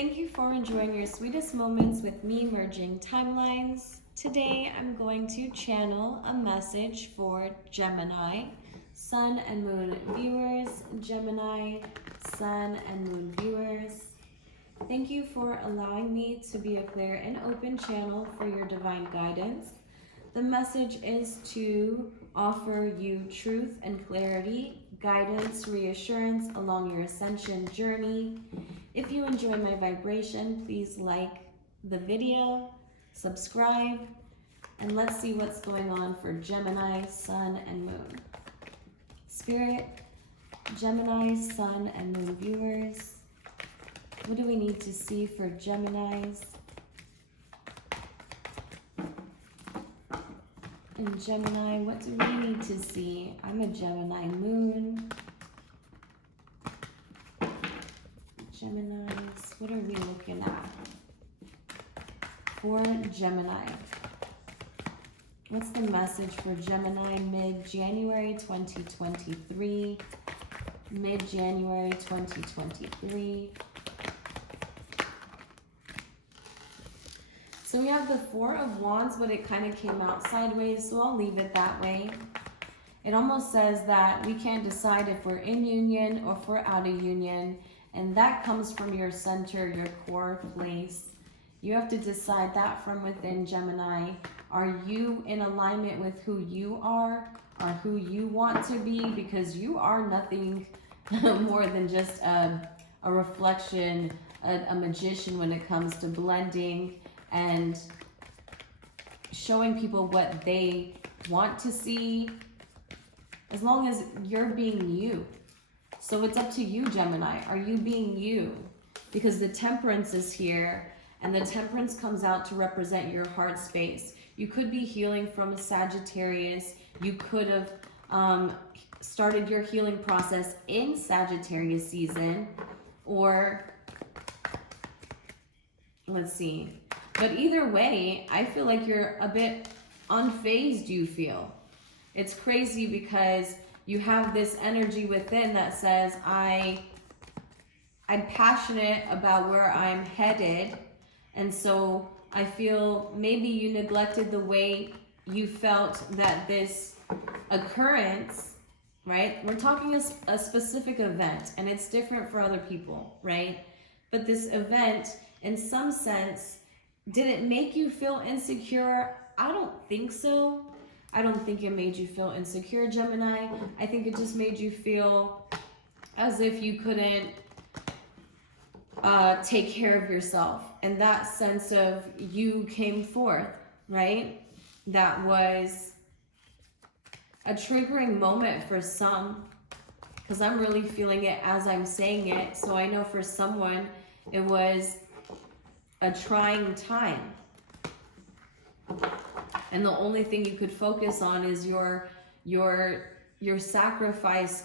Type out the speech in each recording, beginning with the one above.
Thank you for enjoying your sweetest moments with me merging timelines. Today I'm going to channel a message for Gemini, Sun and Moon viewers, Gemini, Sun and Moon viewers. Thank you for allowing me to be a clear and open channel for your divine guidance. The message is to offer you truth and clarity, guidance, reassurance along your ascension journey. If you enjoy my vibration, please like the video, subscribe, and let's see what's going on for Gemini, Sun, and Moon. Spirit, Gemini, Sun, and Moon viewers, what do we need to see for Geminis? And Gemini, what do we need to see? I'm a Gemini Moon. Geminis, what are we looking at for Gemini? What's the message for Gemini mid-January 2023? Mid-January 2023. So we have the Four of Wands, but it kind of came out sideways, so I'll leave it that way. It almost says that we can't decide if we're in union or if we're out of union, and that comes from your center, your core place. You have to decide that from within, Gemini. Are you in alignment with who you are or who you want to be? Because you are nothing more than just a reflection, a magician when it comes to blending and showing people what they want to see, as long as you're being you. So it's up to you, Gemini. Are you being you? Because the Temperance is here, and the Temperance comes out to represent your heart space. You could be healing from a Sagittarius. You could have started your healing process in Sagittarius season, or let's see. But either way, I feel like you're a bit unfazed, you feel. It's crazy because you have this energy within that says, I'm passionate about where I'm headed. And so I feel maybe you neglected the way you felt that this occurrence, right? We're talking a specific event, and it's different for other people, right? But this event, in some sense, did it make you feel insecure? I don't think so. I don't think it made you feel insecure, Gemini. I think it just made you feel as if you couldn't take care of yourself. And that sense of you came forth, right? That was a triggering moment for some, because I'm really feeling it as I'm saying it. So I know for someone, it was a trying time. And the only thing you could focus on is your sacrifice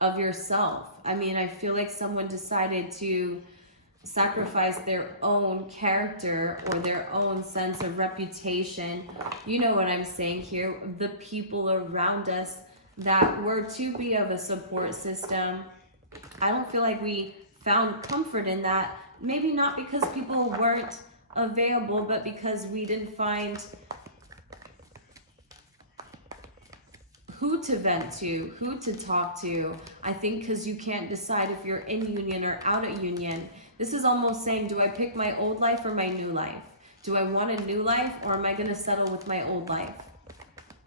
of yourself. I mean, I feel like someone decided to sacrifice their own character or their own sense of reputation. You know what I'm saying here. The people around us that were to be of a support system. I don't feel like we found comfort in that. Maybe not because people weren't available, but because we didn't find who to vent to, who to talk to. I think because you can't decide if you're in union or out of union. This is almost saying, do I pick my old life or my new life? Do I want a new life, or am I going to settle with my old life?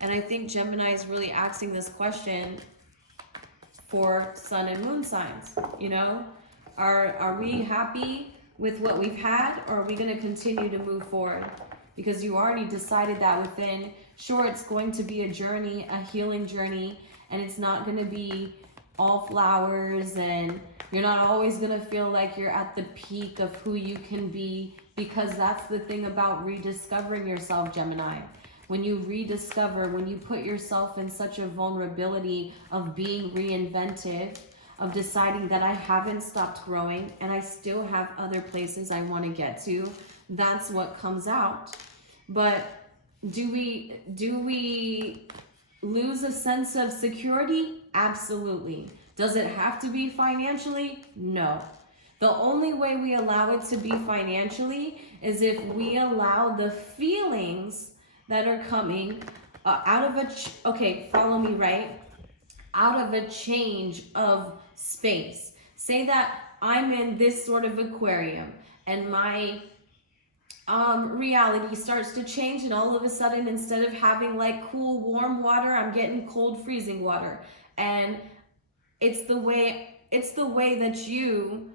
And I think Gemini is really asking this question for Sun and Moon signs. You know, are we happy with what we've had, or are we going to continue to move forward? Because you already decided that within. Sure, it's going to be a journey, a healing journey, and it's not going to be all flowers, and you're not always going to feel like you're at the peak of who you can be, because that's the thing about rediscovering yourself, Gemini. When you rediscover, when you put yourself in such a vulnerability of being reinventive, of deciding that I haven't stopped growing and I still have other places I want to get to, that's what comes out. But do we lose a sense of security? Absolutely. Does it have to be financially? No. The only way we allow it to be financially is if we allow the feelings that are coming out of okay, follow me, right? Out of a change of space. Say that I'm in this sort of aquarium and my reality starts to change, and all of a sudden, instead of having like cool warm water, I'm getting cold freezing water. And it's the way that you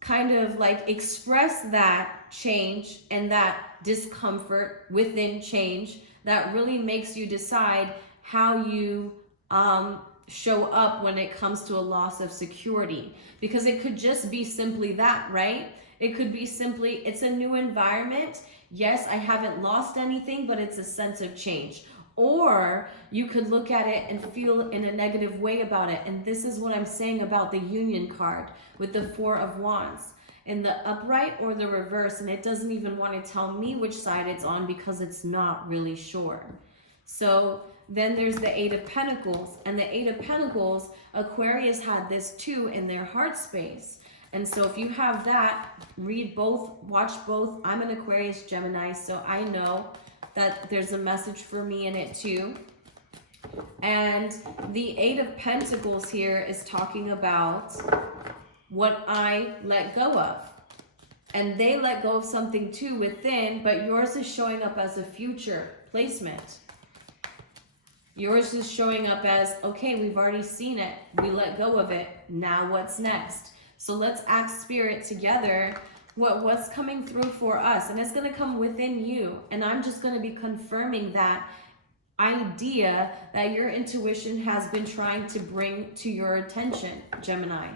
kind of like express that change and that discomfort within change that really makes you decide how you show up when it comes to a loss of security. Because it could just be simply that, right? It could be simply, it's a new environment. Yes, I haven't lost anything, but it's a sense of change. Or you could look at it and feel in a negative way about it. And this is what I'm saying about the Union card with the Four of Wands in the upright or the reverse. And it doesn't even want to tell me which side it's on because it's not really sure. So then there's the Eight of Pentacles. And the Eight of Pentacles, Aquarius had this too in their heart space. And so if you have that, read both, watch both. I'm an Aquarius Gemini, so I know that there's a message for me in it too. And the Eight of Pentacles here is talking about what I let go of. And they let go of something too within, but yours is showing up as a future placement. Yours is showing up as, okay, we've already seen it. We let go of it. Now what's next? So let's ask Spirit together what's coming through for us. And it's going to come within you. And I'm just going to be confirming that idea that your intuition has been trying to bring to your attention, Gemini,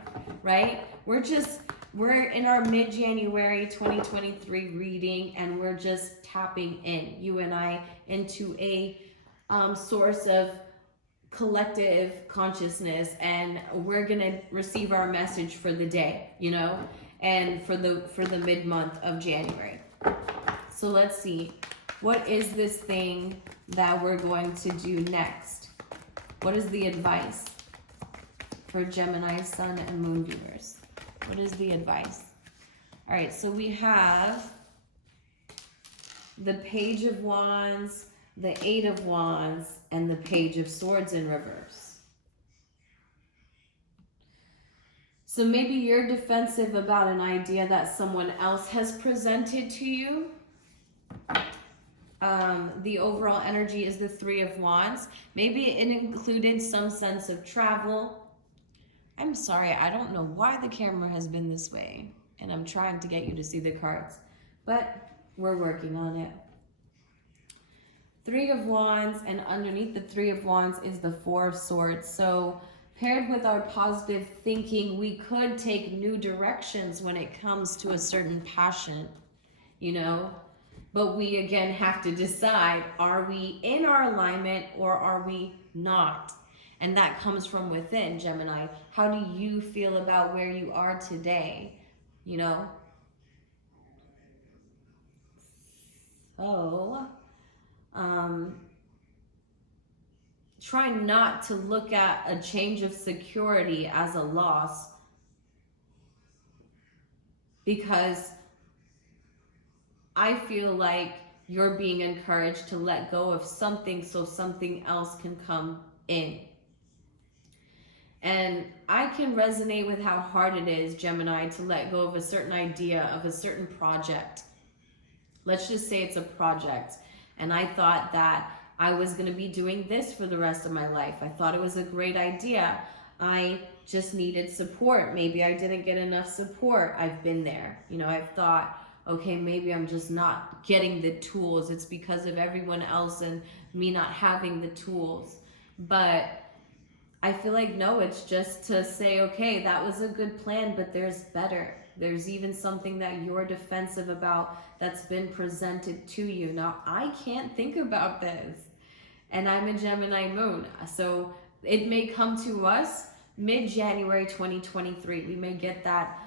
right? We're in our mid-January 2023 reading, and we're just tapping in, you and I, into a source of collective consciousness, and we're gonna receive our message for the day, you know, and for the mid-month of January. So let's see, what is this thing that we're going to do next? What is the advice for Gemini, Sun, and Moon viewers? What is the advice? All right, so we have the Page of Wands, the Eight of Wands, and the Page of Swords in reverse. So maybe you're defensive about an idea that someone else has presented to you. The overall energy is the Three of Wands. Maybe it included some sense of travel. I'm sorry, I don't know why the camera has been this way, and I'm trying to get you to see the cards, but we're working on it. Three of Wands, and underneath the Three of Wands is the Four of Swords. So paired with our positive thinking, we could take new directions when it comes to a certain passion, you know, but we again have to decide, are we in our alignment or are we not? And that comes from within, Gemini. How do you feel about where you are today, you know? So try not to look at a change of security as a loss, because I feel like you're being encouraged to let go of something so something else can come in. And I can resonate with how hard it is, Gemini, to let go of a certain idea, of a certain project. Let's just say it's a project. And I thought that I was going to be doing this for the rest of my life. I thought it was a great idea. I just needed support. Maybe I didn't get enough support. I've been there. You know, I've thought, okay, maybe I'm just not getting the tools. It's because of everyone else and me not having the tools. But I feel like, no, it's just to say, okay, that was a good plan, but there's better. There's even something that you're defensive about that's been presented to you. Now, I can't think about this, and I'm a Gemini moon. So it may come to us mid-January 2023. We may get that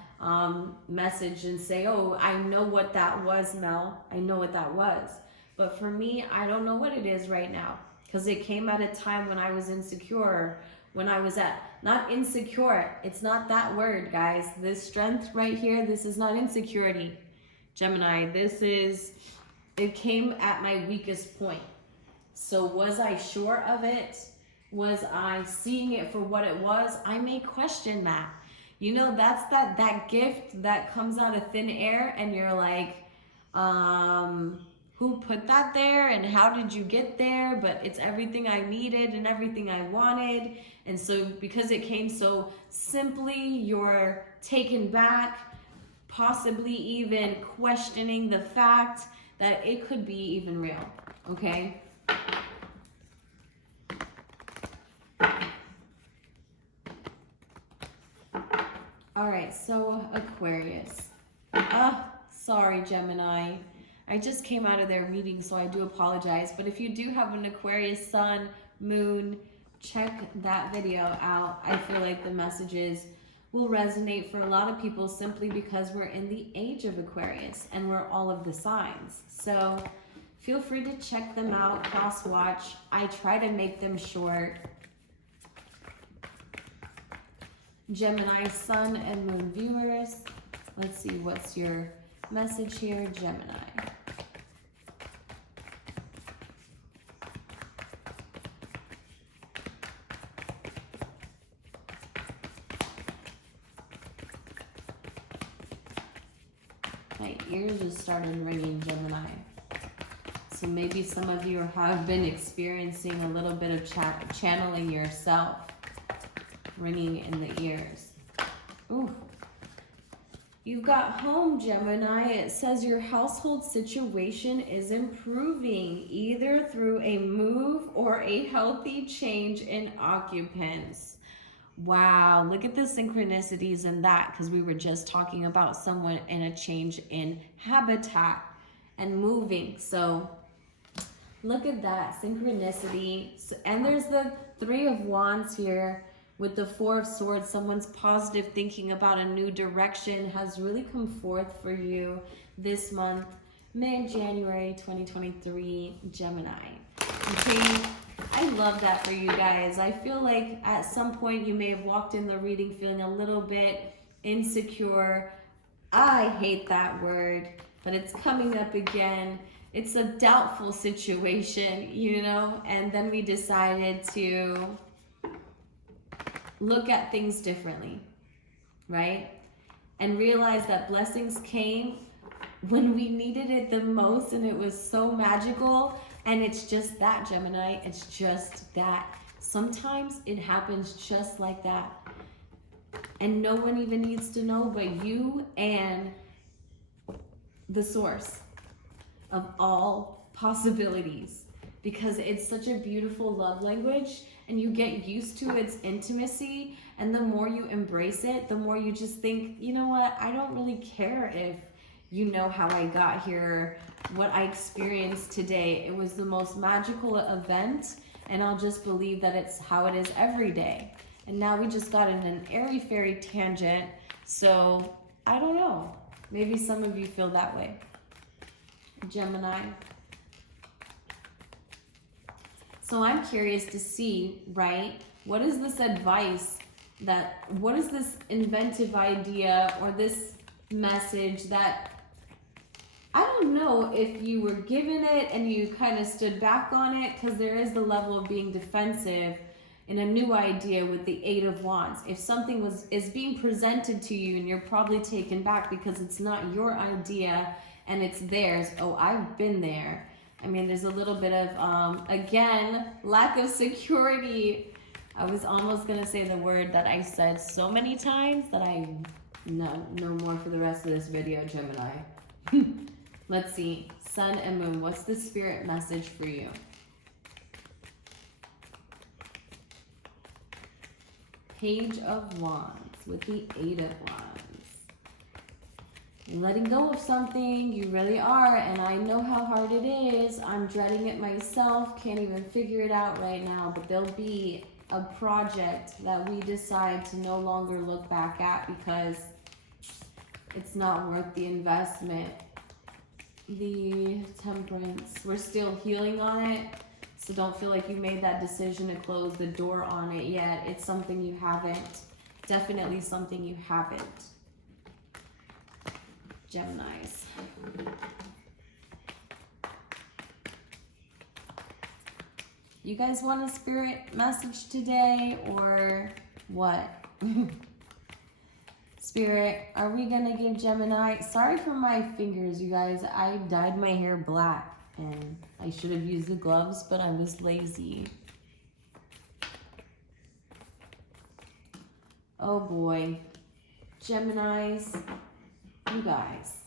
message and say, oh, I know what that was, Mel. I know what that was. But for me, I don't know what it is right now, because it came at a time when I was insecure, when I was at. Not insecure. It's not that word, guys. This strength right here, this is not insecurity. Gemini, it came at my weakest point. So was I sure of it? Was I seeing it for what it was? I may question that. You know, that's that gift that comes out of thin air and you're like, who put that there and how did you get there? But it's everything I needed and everything I wanted. And so because it came so simply, you're taken back, possibly even questioning the fact that it could be even real, okay? All right, so Aquarius. Sorry, Gemini. I just came out of their reading, so I do apologize. But if you do have an Aquarius sun, moon, check that video out. I feel like the messages will resonate for a lot of people simply because we're in the age of Aquarius and we're all of the signs. So feel free to check them out, cross watch. I try to make them short. Gemini, sun and moon viewers. Let's see, what's your message here, Gemini? My ears just started ringing, Gemini. So maybe some of you have been experiencing a little bit of channeling yourself, ringing in the ears. Ooh. You've got home, Gemini. It says your household situation is improving, either through a move or a healthy change in occupants. Wow, look at the synchronicities in that, because we were just talking about someone in a change in habitat and moving. So look at that synchronicity. And there's the Three of Wands here with the Four of Swords. Someone's positive thinking about a new direction has really come forth for you this month, mid-January 2023, Gemini. Okay, I love that for you guys. I feel like at some point you may have walked in the reading feeling a little bit insecure. I hate that word, but it's coming up again. It's a doubtful situation, you know, and then we decided to look at things differently, right? And realize that blessings came when we needed it the most, and it was so magical. And it's just that, Gemini. It's just that. Sometimes it happens just like that. And no one even needs to know but you and the source of all possibilities. Because it's such a beautiful love language, and you get used to its intimacy, and the more you embrace it, the more you just think, you know what, I don't really care if you know how I got here, what I experienced today. It was the most magical event, and I'll just believe that it's how it is every day. And now we just got in an airy-fairy tangent, so I don't know. Maybe some of you feel that way. Gemini. So I'm curious to see, right, what is this advice what is this inventive idea or this message that, I don't know if you were given it and you kind of stood back on it, because there is the level of being defensive in a new idea with the Eight of Wands. If something is being presented to you and you're probably taken back because it's not your idea and it's theirs. Oh, I've been there. I mean, there's a little bit of, again, lack of security. I was almost going to say the word that I said so many times that no more for the rest of this video, Gemini. Let's see. Sun and Moon. What's the spirit message for you? Page of Wands with the Eight of Wands. You're letting go of something, you really are, and I know how hard it is. I'm dreading it myself, can't even figure it out right now, but there'll be a project that we decide to no longer look back at because it's not worth the investment. The Temperance, we're still healing on it. So don't feel like you made that decision to close the door on it yet. It's something you haven't. Definitely something you haven't. Geminis. You guys want a spirit message today or what? Spirit, are we gonna give Gemini? Sorry for my fingers, you guys. I dyed my hair black and I should have used the gloves, but I was lazy. Oh boy. Geminis, you guys.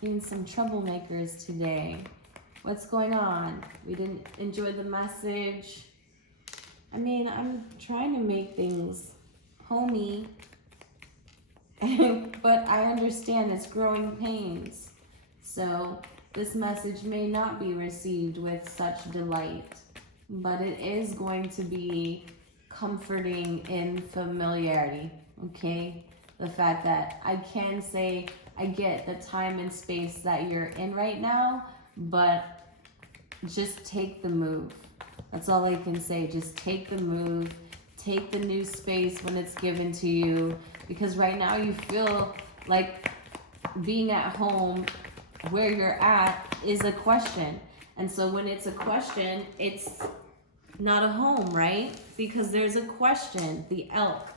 Being some troublemakers today. What's going on? We didn't enjoy the message. I mean, I'm trying to make things homey, but I understand it's growing pains. So this message may not be received with such delight, but it is going to be comforting in familiarity, okay? The fact that I can say I get the time and space that you're in right now, but just take the move. That's all I can say. Just take the move. Take the new space when it's given to you. Because right now you feel like being at home where you're at is a question. And so when it's a question, it's not a home, right? Because there's a question. The elk.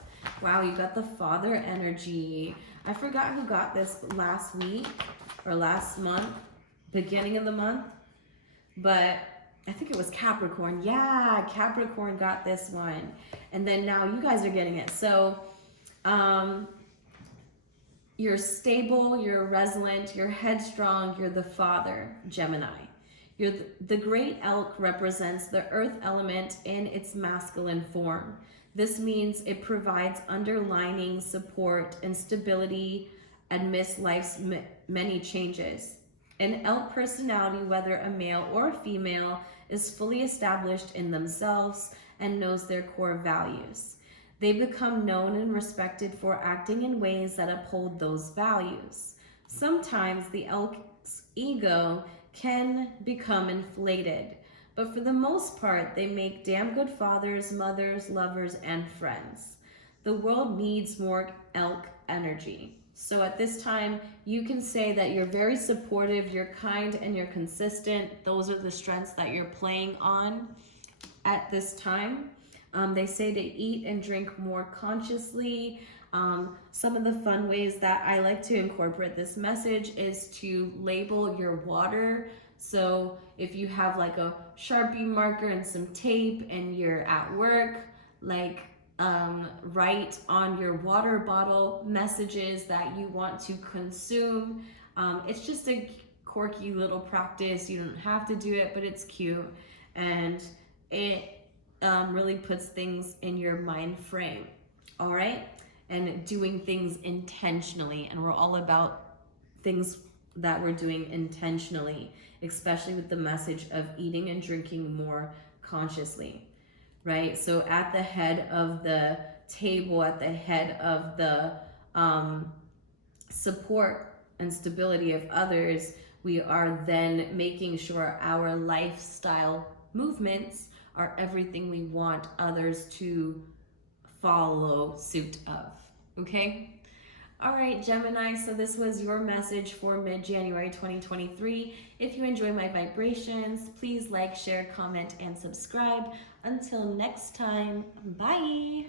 Wow, you got the father energy. I forgot who got this last week or last month, beginning of the month. But I think it was Capricorn. Yeah, Capricorn got this one. And then now you guys are getting it. So you're stable, you're resilient, you're headstrong, you're the father, Gemini. You're the great elk represents the earth element in its masculine form. This means it provides underlining support and stability amidst life's many changes. An elk personality, whether a male or a female, is fully established in themselves and knows their core values. They become known and respected for acting in ways that uphold those values. Sometimes the elk's ego can become inflated, but for the most part, they make damn good fathers, mothers, lovers, and friends. The world needs more elk energy. So at this time, you can say that you're very supportive, you're kind, and you're consistent. Those are the strengths that you're playing on at this time. They say to eat and drink more consciously. Some of the fun ways that I like to incorporate this message is to label your water. So if you have like a Sharpie marker and some tape and you're at work, like write on your water bottle messages that you want to consume. It's just a quirky little practice. You don't have to do it, but it's cute. And it really puts things in your mind frame. All right? And doing things intentionally. And we're all about things that we're doing intentionally, especially with the message of eating and drinking more consciously. Right? So at the head of the table, at the head of the support and stability of others, we are then making sure our lifestyle movements are everything we want others to follow suit of. Okay? All right, Gemini, so this was your message for mid-January 2023. If you enjoy my vibrations, please like, share, comment, and subscribe. Until next time, bye.